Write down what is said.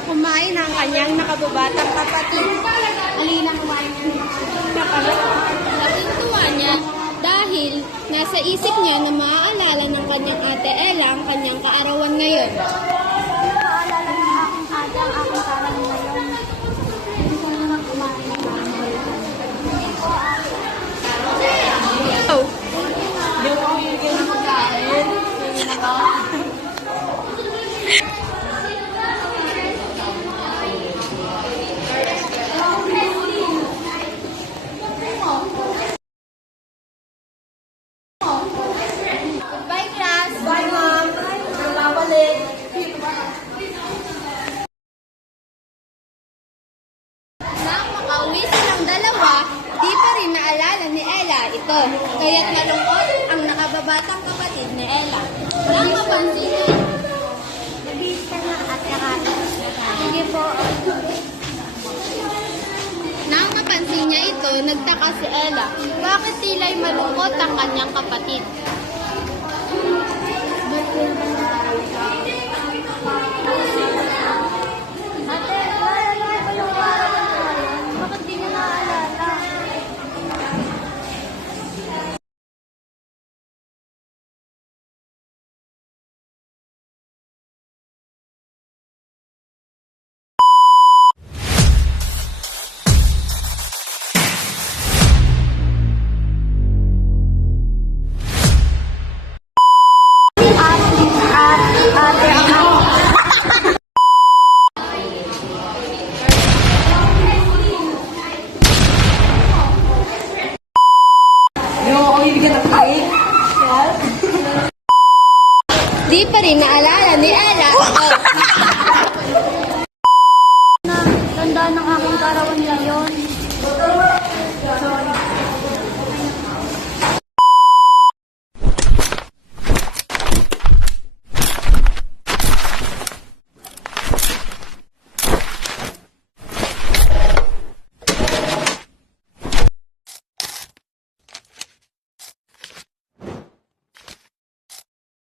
na kumain ang kanyang nakababatang kapatid. Alina kumain Laking tuwa niya dahil nasa isip niya na maaalala ng kanyang ate Ella ang kanyang kaarawan ngayon. Maalala ng aking ate ang aking parang ngayon. Hindi ko naman kumain ng bahay. Oh. Yung ako bigyan ng pagkain. Bye, class! Bye, ma'am. Babalik. Nang makauwi silang dalawa, di pa rin naalala ni Ella ito. Kaya't nalungkot ang nakababatang kapatid ni Ella. Nang mapansin niya, Nabihis ka na at kakain. Sige po. nang mapansin niya ito, nagtaka si Ella. Bakit tila'y malungkot ang kanyang kapatid? Ate, naalala ko yung parang ngayon. Bakit di niya naalala? Ate, Yung ako bibigyan ng pagkain. Di pa rin naalala ni Ella ito.